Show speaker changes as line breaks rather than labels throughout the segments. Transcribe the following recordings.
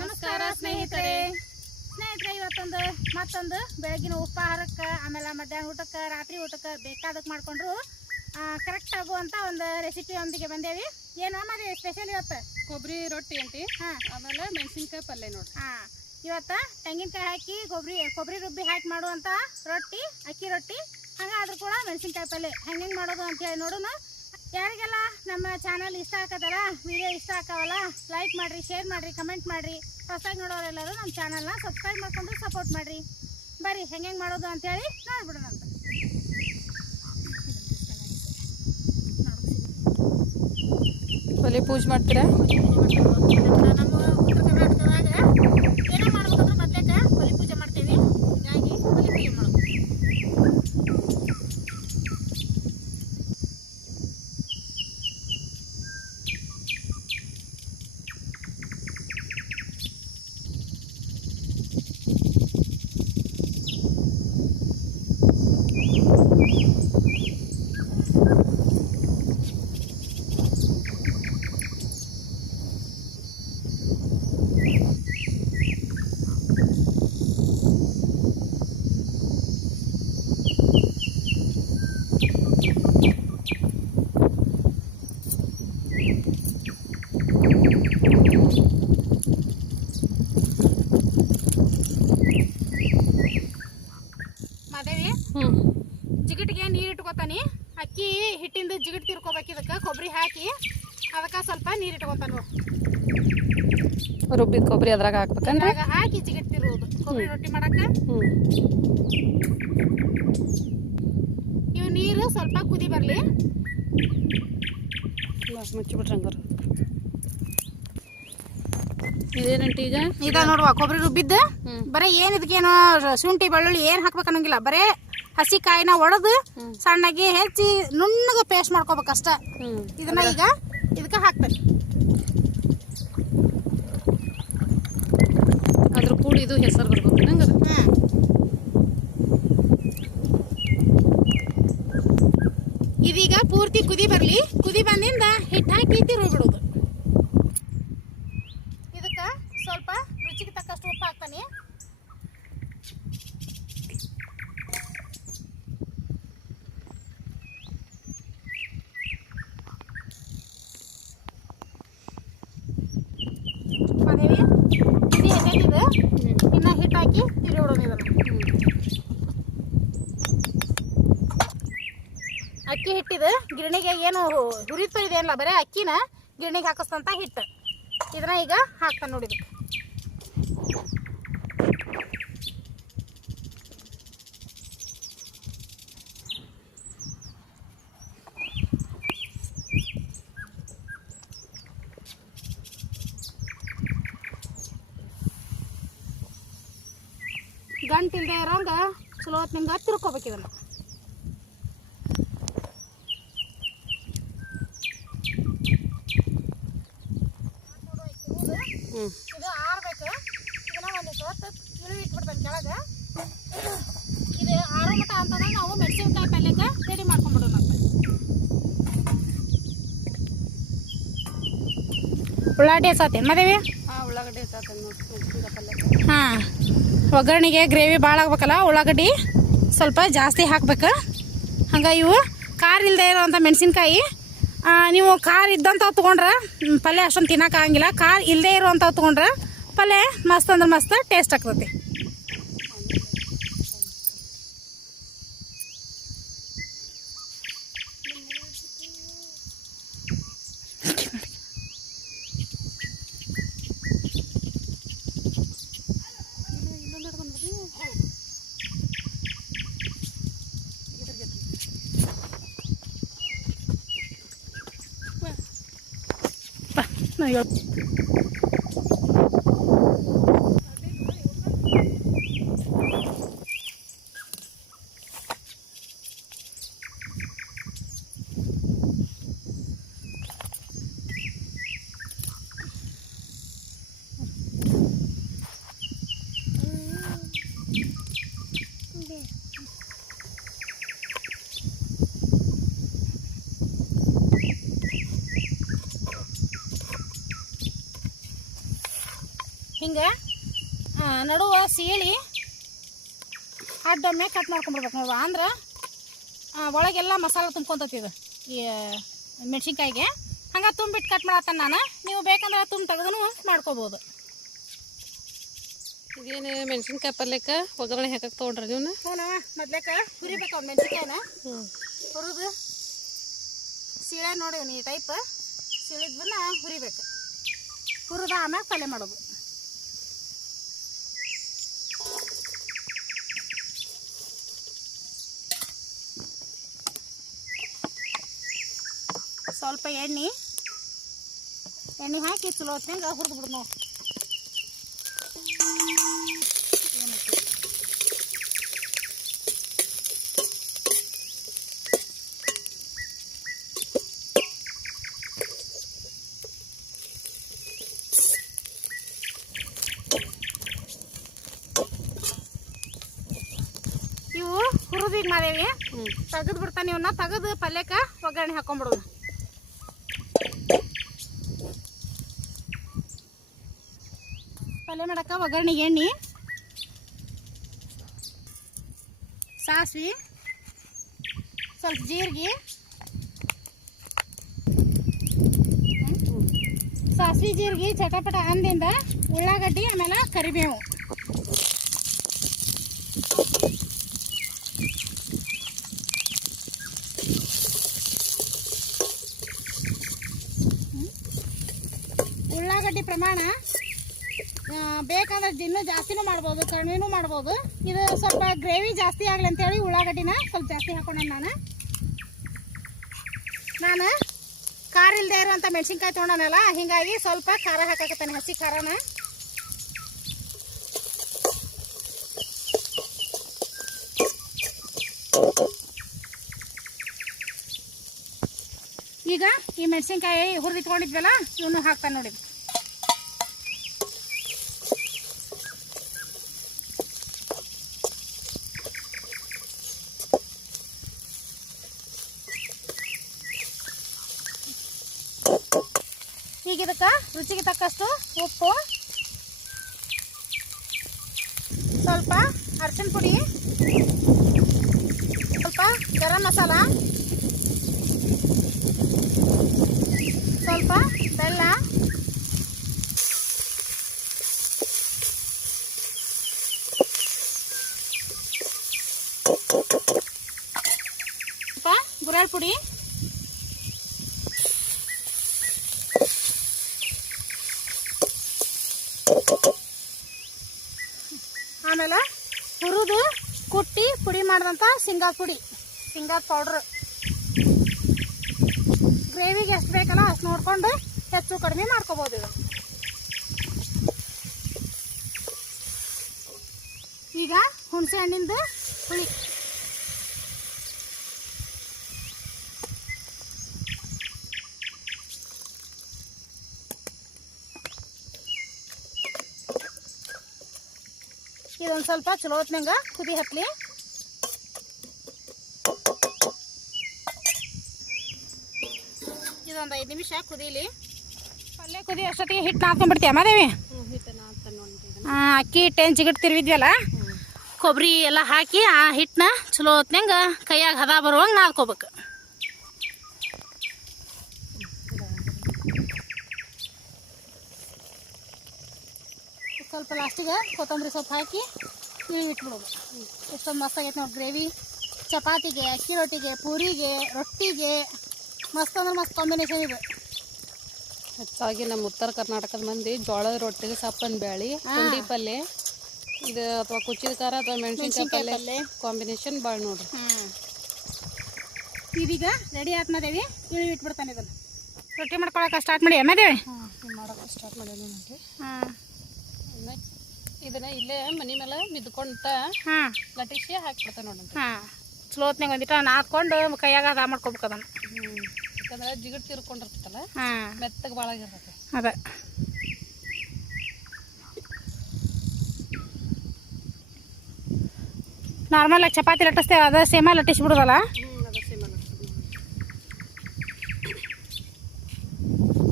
ನಮಸ್ಕಾರ ಸ್ನೇಹಿತರೆ. ಸ್ನೇಹಿತರೆ. ಇವತ್ತೊಂದು ಮತ್ತೊಂದು ಬೆಳಗಿನ ಉಪಹಾರಕ್ಕೆ ಆಮೇಲೆ ಮಧ್ಯಾಹ್ನ ಊಟಕ್ಕೆ ರಾತ್ರಿ ಊಟಕ್ಕೆ ಬೇಕಾದಕ್ಕೆ ಮಾಡಿಕೊಂಡ್ರು. ಕರೆಕ್ಟ್ ಆಗುವಂಥ ಒಂದು ರೆಸಿಪಿಯೊಂದಿಗೆ ಬಂದೇವಿ. ಏನು ಮಾಡಿ ಸ್ಪೆಷಲ್ ಇವತ್ತು?
ಕೊಬ್ಬರಿ ರೊಟ್ಟಿ ಅಂಟಿ.
ಹಾಂ.
ಆಮೇಲೆ ಮೆಣಸಿನ್ಕಾಯಿ ಪಲ್ಯ ನೋಡಿ
ಹಾಂ. ಇವತ್ತು ತೆಂಗಿನಕಾಯಿ ಹಾಕಿ ಕೊಬ್ಬರಿ ಕೊಬ್ಬರಿ ರುಬ್ಬಿ ಹಾಕಿ ಮಾಡುವಂಥ ರೊಟ್ಟಿ ಅಕ್ಕಿ ರೊಟ್ಟಿ ಹಂಗಾದ್ರೂ ಕೂಡ ಮೆಣಸಿನ್ಕಾಯಿ ಪಲ್ಯ ಹೆಂಗೆ ಮಾಡೋದು ಅಂತ ಹೇಳಿ ನೋಡೋಣ ಯಾರಿಗೆಲ್ಲ ನಮ್ಮ ಚಾನಲ್ ಇಷ್ಟ ಆಗತ್ತಲ್ಲ ವಿಡಿಯೋ ಇಷ್ಟ ಆಕವಲ್ಲ ಲೈಕ್ ಮಾಡಿರಿ ಶೇರ್ ಮಾಡಿರಿ ಕಮೆಂಟ್ ಮಾಡಿರಿ. ಹೊಸದಾಗಿ ನೋಡೋರೆಲ್ಲರೂ ನಮ್ಮ ಚಾನಲ್ನ ಸಬ್ಸ್ಕ್ರೈಬ್ ಮಾಡ್ಕೊಂಡು ಸಪೋರ್ಟ್ ಮಾಡಿರಿ. ಬರ್ರಿ ಹೆಂಗೆ ಮಾಡೋದು ಅಂತೇಳಿ ನೋಡ್ಬಿಡೋಣ ಅಂತ.
ಒಲೆ ಪೂಜೆ ಮಾಡ್ತೀರಾ?
ನಮ್ಮ ಉತ್ತರ ಕರ್ನಾಟಕದಾಗ ಏನೇ ಮಾಡ್ಬೇಕಂದ್ರೆ ಮೊದ್ಲೇಕ ಬಲಿ ಪೂಜೆ ಮಾಡ್ತೀವಿ ಹೀಗಾಗಿ ಬಲಿ ಪೂಜೆ ಮಾಡೋದು ಮಾದೇವಿ
ಹ್ಞೂ
ಜಿಗಟಿಗೆ ನೀರು ಇಟ್ಕೊತಾನಿ ಅಕ್ಕಿ ಹಿಟ್ಟಿಂದ ಜಿಗಿಟ್ ತಿರ್ಕೋಬೇಕು ಇದಕ್ಕೆ ಕೊಬ್ಬರಿ ಹಾಕಿ. ಅದಕ್ಕೆ ಸ್ವಲ್ಪ ನೀರು ಇಟ್ಕೊತಾನ
ರುಬ್ಬಿದ ಕೊಬ್ಬರಿ ಅದ್ರಾಗ ಹಾಕ್ಬೇಕು
ಇದ್ರಾಗ ಹಾಕಿ ಜಿಗಿಟ್ ತಿರುವುದು ಕೊಬ್ಬರಿ ರೊಟ್ಟಿ ಮಾಡಕ್ಕೆ? ಇವು ನೀರು ಸ್ವಲ್ಪ ಕುದಿ ಬರಲಿ.
ಮುಚ್ಚಿಬಿಟ್ರಿ ಹಂಗಾರ ಇದೇನಂಟಿ ಈಗ?
ಇದ ನೋಡುವ ಕೊಬ್ಬರಿ ರುಬ್ಬಿದ್ದು?
ಬರೇ
ಬರೀ ಏನ್ ಇದಕ್ಕೇನು ಶುಂಠಿ ಬೆಳ್ಳುಳ್ಳಿ ಏನು ಹಾಕ್ಬೇಕು ಅನ್ನಂಗಿಲ್ಲ ಬರೇ ಹಸಿ ಕಾಯಿನ ಒಡೆದು ಸಣ್ಣಗೆ ಹೆಚ್ಚಿ ನುಣ್ಣಗೆ ಪೇಸ್ಟ್ ಮಾಡ್ಕೋಬೇಕಷ್ಟ. ಇದನ್ನ ಈಗ ಇದಕ್ಕೆ ಹಾಕ್ಬೇಕು.
ಅದ್ರ ಕೂಡ ಇದು ಹೆಸರು ಬರ್ಬೇಕು
ನಂಗೆ ಇದೀಗ ಪೂರ್ತಿ ಕುದಿ ಬರಲಿ. ಕುದಿ ಬಂದಿಂದ ಹಿಟ್ಟು ಹಾಕಿ ತಿರುಗಿಬಿಡೋದು ಇದಕ್ಕ ಸ್ವಲ್ಪ ರುಚಿಗೆ ತಕ್ಕಷ್ಟು ಉಪ್ಪು ಹಾಕ್ತಾನೆ ಅದೇವಿ ಇದು ಎಣ್ಣೆದಿದೆ
ಹ್ಞೂ
ಇನ್ನ ಹಿಟ್ಟು ಹಾಕಿ ತಿರುಗಿಬಿಡೋದು ಇದನ್ನ ಅಕ್ಕಿ ಹಿಟ್ಟಿದು ಗಿರಣಿಗೆ ಏನು ಹುರಿತು ಇದೆ ಅಲ್ಲ, ಬರೀ ಅಕ್ಕಿನ ಗಿರಣಿಗೆ ಹಾಕಿಸ್ತಂತ ಹಿಟ್ಟು. ಇದನ್ನ ಈಗ ಹಾಕ್ತಾನೆ ನೋಡಿ ಇದಕ್ಕೆ. ಗಂಟಿಲ್ದೇ ಇರೋಂಗ ಚಲೋ ಹೊತ್ತು ತಿರ್ಕೋಬೇಕು ಇದನ್ನ
ಹ್ಞೂ
ಇದು ಆರ್ಬೇಕು ಇದನ್ನ ಒಂದಿಷ್ಟು ಹೊತ್ತು ಇಳಿವಿ ಕೆಳಗೆ ಇದು ಆರೋ ಮಠ ಅಂತಂದ್ರೆ ನಾವು ಮೆಣಸಿನ್ಕಾಯಿ ಪಲ್ಯಕ್ಕೆ ರೆಡಿ ಮಾಡ್ಕೊಂಡ್ಬಿಡೋಣ ಉಳ್ಳಾಗಡ್ಡಿ ಹಚ್ಚತ್ತೆ ಮದೇವಿ
ಹಾಂ ಉಳ್ಳಾಗಡ್ಡಿ
ಹಾಂ ಒಗ್ಗರಣೆಗೆ ಗ್ರೇವಿ ಭಾಳ ಆಗ್ಬೇಕಲ್ಲ ಉಳ್ಳಾಗಡ್ಡಿ ಸ್ವಲ್ಪ ಜಾಸ್ತಿ ಹಾಕ್ಬೇಕು. ಹಂಗೆ ಇವು ಖಾರ ಇಲ್ಲದೆ ಇರೋವಂಥ ಮೆಣಸಿನ್ಕಾಯಿ ನೀವು ಖಾರ ಇದ್ದಂಥವು ತೊಗೊಂಡ್ರೆ ಪಲ್ಯ ಅಷ್ಟೊಂದು ತಿನ್ನೋಕ್ಕಾಗಂಗಿಲ್ಲ ಖಾರ ಇಲ್ಲದೆ ಇರೋವಂಥವು ತೊಗೊಂಡ್ರೆ ಪಲ್ಯ ಮಸ್ತ್ ಅಂದ್ರೆ ಮಸ್ತ್ ಟೇಸ್ಟ್ ಆಗ್ತದೆ 没有。ಹಿಂಗೆ ನಡುವ ಸೀಳಿ ಅಡ್ಡೊಮ್ಮೆ ಕಟ್ ಮಾಡ್ಕೊಂಡ್ಬಿಡ್ಬೇಕು ನೋಡುವ. ಅಂದ್ರೆ ಒಳಗೆಲ್ಲ ಮಸಾಲೆ ತುಂಬ್ಕೊಂತತಿ ಇದು ಈ ಮೆಣಸಿನ್ಕಾಯಿಗೆ. ಹಂಗೆ ತುಂಬಿಟ್ಟು ಕಟ್ ಮಾಡತ್ತಾನ ನಾನು ನೀವು ಬೇಕಂದ್ರೆ ತುಂಬ ತೆಗೆದು ಮಾಡ್ಕೋಬೋದು.
ಇದೇನು ಮೆಣಸಿನ್ಕಾಯಿ ಪಲ್ಯಕ್ಕೆ ಒಗ್ಗರಣೆ ಹಾಕಕ್ಕೆ ತೊಗೊಂಡ್ರಿ ನೀವು
ಹ್ಞೂ ಮೊದ್ಲೇಕ ಹುರಿಬೇಕು ಮೆಣಸಿನ್ಕಾಯಿನ. ಹುರಿದು ಸೀಳೆ ನೋಡಿ ಈ ಟೈಪ್ ಸೀಳಿದ್ವನ್ನ ಹುರಿಬೇಕು. ಹುರಿದ ಆಮ್ಯಾಗ ಪಲ್ಯ ಮಾಡೋದು. ಸ್ವಲ್ಪ ಎಣ್ಣೆ. ಎಣ್ಣೆ ಹಾಕಿ ಚಲೋ ಹೊತ್ನಂಗೆ ಹುರಿದು ಬಿಡು ನಾವು ಇವು ಹುರಿದೀಗ ಮಾದೇವಿ.
ಹ್ಞೂ
ತೆಗೆದು ಬಿಡ್ತಾನೆ ಇವನ್ನ ತೆಗೆದು ಪಲ್ಯಕ್ಕೆ ಒಗ್ಗರಣೆ ಹಾಕೊಂಡ್ಬಿಡೋದು ಪಲ್ಯ ಮಾಡಕ್ಕೆ? ಒಗ್ಗರಣೆಗೆ ಎಣ್ಣೆ? ಸಾಸಿವೆ? ಸ್ವಲ್ಪ ಜೀರಿಗೆ? ಸಾಸ್ವಿ ಜೀರಿಗೆ, ಚಟಪಟ ಅಂದಿಂದ ಉಳ್ಳಾಗಡ್ಡಿ, ಆಮೇಲೆ ಕರಿಬೇವು. ಉಳ್ಳಾಗಡ್ಡಿ ಪ್ರಮಾಣ ಬೇಕಾದ್ರೆ ಇನ್ನೂ ಜಾಸ್ತಿನೂ ಮಾಡ್ಬೋದು, ಕಡಿಮೆನೂ ಮಾಡ್ಬೋದು. ಇದು ಸ್ವಲ್ಪ ಗ್ರೇವಿ ಜಾಸ್ತಿ ಆಗಲಿ ಅಂತೇಳಿ ಉಳ್ಳಾಗಡ್ಡಿನ ಸ್ವಲ್ಪ ಜಾಸ್ತಿ ಹಾಕೊಂಡೆ ನಾನು. ನಾನು ಖಾರ ಇಲ್ಲದೆ ಇರುವಂಥ ಮೆಣಸಿನ್ಕಾಯಿ ತೊಗೊಂಡನಲ್ಲ, ಹೀಗಾಗಿ ಸ್ವಲ್ಪ ಖಾರ ಹಾಕಾಕತ್ತಾನೆ, ಹಸಿ ಖಾರನ. ಈಗ ಈ ಮೆಣಸಿನ್ಕಾಯಿ ಹುರಿದಿಟ್ಕೊಂಡಿದ್ವಲ್ಲ, ಇವನು ಹಾಕ್ತಾನೆ ನೋಡಿ ಈಗ ಇದಕ್ಕೆ ರುಚಿಗೆ ತಕ್ಕಷ್ಟು ಉಪ್ಪು. ಸ್ವಲ್ಪ ಅರ್ಶಿನ ಪುಡಿ. ಸ್ವಲ್ಪ ಗರಂ ಮಸಾಲ. ಸ್ವಲ್ಪ ಬೆಲ್ಲ ಸ್ವಲ್ಪ ಗುರಾಳ್ ಪುಡಿ ಆಮೇಲೆ ಹುರಿದು ಕುಟ್ಟಿ ಪುಡಿ ಮಾಡಿದಂಥ ಶೇಂಗಾ ಪುಡಿ, ಶೇಂಗಾ ಪೌಡ್ರ್ ಗ್ರೇವಿಗೆ ಎಷ್ಟು ಬೇಕಲ್ಲ ಅಷ್ಟು ನೋಡ್ಕೊಂಡು ಹೆಚ್ಚು ಕಡಿಮೆ ಮಾಡ್ಕೋಬೋದು ಇದು ಈಗ ಹುಣಸೆ ಹಣ್ಣಿಂದು ಹುಳಿ. ಇದೊಂದು ಸ್ವಲ್ಪ ಚಲೋ ಹೊತ್ನಂಗ ಕುದಿ ಹತ್ಲಿ. ಇದೊಂದು ಐದು ನಿಮಿಷ ಕುದೀಲಿ. ಪಲ್ಯ ಕುದಿ ಅಷ್ಟೊತ್ತಿಗೆ ಹಿಟ್ಟು ನಾದ್ಕೊಂಡ್ಬಿಡ್ತೀಯ ಮಾದೇವಿ? ಅಕ್ಕಿ ಹಿಟ್ಟು ಏನು ಜಿಗಟ್ ತಿರುವಿದ್ವಲ್ಲ ಕೊಬ್ಬರಿ ಎಲ್ಲ ಹಾಕಿ ಆ ಹಿಟ್ಟನ್ನ ಚಲೋ ಹೊತ್ನಂಗ ಕೈಯಾಗ ಹದ ಬರುವಂಗೆ ನಾದ್ಕೋಬೇಕು. ಸ್ವಲ್ಪ ಲಾಸ್ಟಿಗೆ ಕೊತ್ತಂಬರಿ ಸೊಪ್ಪು ಹಾಕಿ ಇಳಿ ಇಟ್ಬಿಡೋದು ಎಷ್ಟೊಂದು ಮಸ್ತ್ ಆಗೈತೆ ನೋಡಿ ಗ್ರೇವಿ. ಚಪಾತಿಗೆ ಅಕ್ಕಿ ರೊಟ್ಟಿಗೆ ಪೂರಿಗೆ ರೊಟ್ಟಿಗೆ. ಮಸ್ತ್ ಅಂದ್ರೆ ಮಸ್ತ್ ಕಾಂಬಿನೇಷನ್ ಇದು.
ಹೆಚ್ಚಾಗಿ ನಮ್ಮ ಉತ್ತರ ಕರ್ನಾಟಕದ ಮಂದಿ ಜೋಳದ ರೊಟ್ಟಿಗೆ ಸಪ್ಪನ್ ಬ್ಯಾಳಿ ಪುಂಡಿ ಪಲ್ಯ ಇದು ಅಥವಾ ಕುಚ್ಚಿದ ಖಾರ ಅಥವಾ ಮೆಣಸಿನಕಾಯಿ ಪಲ್ಯ ಕಾಂಬಿನೇಷನ್ ಭಾಳ ನೋಡ್ರಿ.
ಹ್ಮ್ ಇದೀಗ ರೆಡಿ ಆತ್ಮದೇವಿ ಇಳಿ ಇಟ್ಬಿಡ್ತಾನೆ ಇದನ್ನು. ರೊಟ್ಟಿ ಮಾಡ್ಕೊಳಕ್ಕೆ ಸ್ಟಾರ್ಟ್ ಮಾಡಿ ಅಮ್ಮದೇವಿ
ಹಾಂ ಮಾಡೋಕೆ ಸ್ಟಾರ್ಟ್ ಮಾಡಿ
ಹಾಂ.
ಇದನ್ನ ಇಲ್ಲೇ ಮನೆ ಮೇಲೆ ಮಿದ್ಕೊಂತ
ಹಾಂ.
ಲಟಿಸಿ ಹಾಕ್ಬಿಡ್ತಾನೆ ನೋಡಿ
ಹಾಂ. ಚಲೋ ಹೊತ್ನಾಗ ಒಂದಿಟ ನಾದ್ಕೊಂಡು ಕೈಯಾಗ ಹದ ಮಾಡ್ಕೋಬೇಕು ಅದನ್ನು.
ಹ್ಞೂ ಯಾಕಂದ್ರೆ ಜಿಗಟ್ ತಿರ್ಕೊಂಡಿರ್ತೈತಲ್ಲ
ಹಾಂ.
ಮೆತ್ತಗೆ ಭಾಳ ಆಗಿರ್ತೈತೆ.
ಅದ. ನಾರ್ಮಲ್ ಆಗಿ ಚಪಾತಿ ಲಟ್ಟಿಸ್ತೇವೆ ಅದ ಸೇಮ ಲಟ್ಟಿಸ್ಬಿಡೋದಲ್ಲ
ಅದು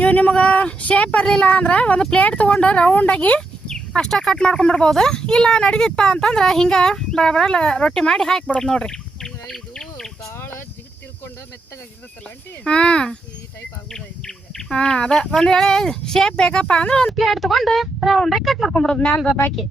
ಇವು ನಿಮಗೆ ಶೇಪ್ ಬರಲಿಲ್ಲ ಅಂದ್ರೆ ಒಂದು ಪ್ಲೇಟ್ ತೊಗೊಂಡು ರೌಂಡಾಗಿ ಅಷ್ಟ ಕಟ್ ಮಾಡ್ಕೊಂಡ್ಬಿಡ್ಬೋದು. ಇಲ್ಲ ನಡೀತಿತ್ತಪ್ಪ ಅಂತಂದ್ರೆ ಹಿಂಗೆ ಬಡ ಬಡ ರೊಟ್ಟಿ ಮಾಡಿ ಹಾಕ್ಬಿಡೋದು ನೋಡ್ರಿ. ಹಾಂ. ಅದ ಒಂದು ವೇಳೆ ಶೇಪ್ ಬೇಕಪ್ಪ ಅಂದ್ರೆ ಒಂದು ಪ್ಲೇಟ್ ತೊಗೊಂಡು ರೌಂಡಾಗಿ ಕಟ್ ಮಾಡ್ಕೊಂಬಿಡೋದು ಮ್ಯಾಲೆ ದಬ್ಬಾಕಿ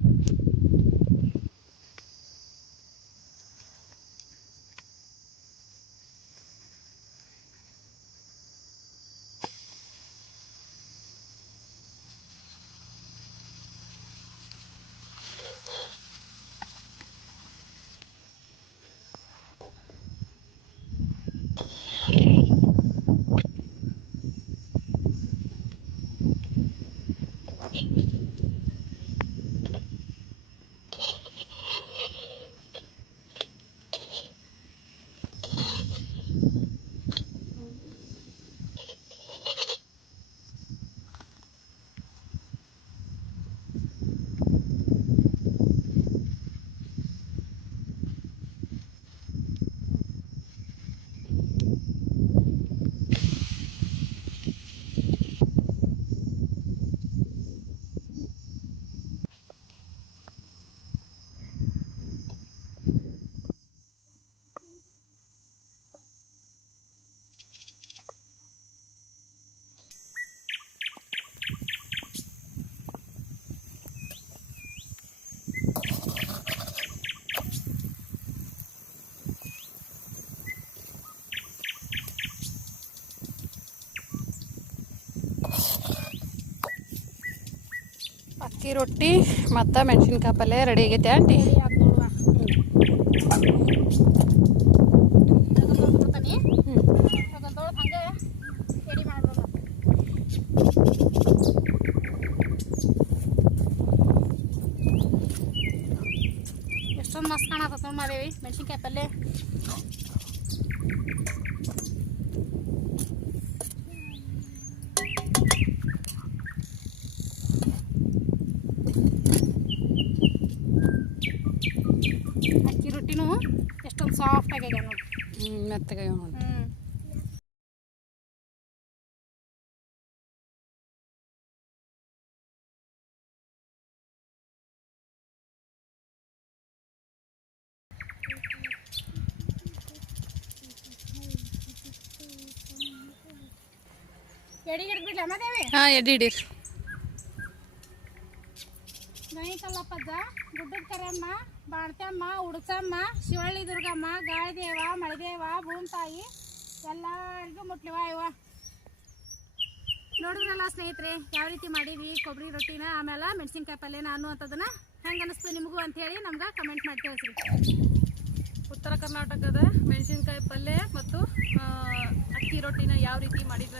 ರೊಟ್ಟಿ ಮತ್ತು ಮೆಣಸಿನ್ಕಾಯಿ ಪಲ್ಯ ರೆಡಿ ಆಗೈತೆ ಆಂಟಿ.
ಎಷ್ಟೊಂದು ಮಸ್ತ್ ಕಾಣತ್ತ ಮಾಡೇವಿ ಮೆಣಸಿನ್ಕಾಯಿ ಪಲ್ಯ. ಅಕ್ಕಿ ರೊಟ್ಟಿನೂ ಎಷ್ಟೊಂದು ಸಾಫ್ಟ್ ಆಗ್ಯಾಗ ನೋಡಿ
ಹ್ಞೂ ಮೆತ್ತಗಾಗಿ ನೋಡಿ
ಹ್ಞೂ ಎಡಿಗೆ ಇಡ್ಬಿಡ್ಲ ಮದೇವಿ
ಹಾಂ ಎಡಿ ಇಡೀರಿ
ಗಣಿಕಲ್ಲಪ್ಪಜ್ಜ ಗುಡ್ಡದ ಕರಮ್ಮ ಬಾಣ್ತಮ್ಮ ಉಡ್ಸಮ್ಮ ಶಿವಳ್ಳಿ ದುರ್ಗಮ್ಮ ಗಾಳಿದೇವ, ಮಳೆದೇವ, ಭೂಮ್ತಾಯಿ, ಎಲ್ಲರಿಗೂ ಮುಟ್ಲಿವ ಇವ? ನೋಡಿದ್ರಲ್ಲ ಸ್ನೇಹಿತರೆ, ಯಾವ ರೀತಿ ಮಾಡಿದ್ವಿ ಕೊಬ್ಬರಿ ರೊಟ್ಟಿನ ಆಮೇಲೆ ಮೆಣಸಿನ್ಕಾಯಿ ಪಲ್ಯನ ಅನ್ನುವಂಥದ್ದನ್ನ ಹೆಂಗೆ ಅನಿಸ್ತು ನಿಮಗೂ ಅಂಥೇಳಿ ನಮ್ಗೆ ಕಮೆಂಟ್ ಮಾಡಿ ತಿಳಿಸ್ರಿ.
ಉತ್ತರ ಕರ್ನಾಟಕದ ಮೆಣಸಿನ್ಕಾಯಿ ಪಲ್ಯ ಮತ್ತು ಅಕ್ಕಿ ರೊಟ್ಟಿನ ಯಾವ ರೀತಿ ಮಾಡಿದ್ರು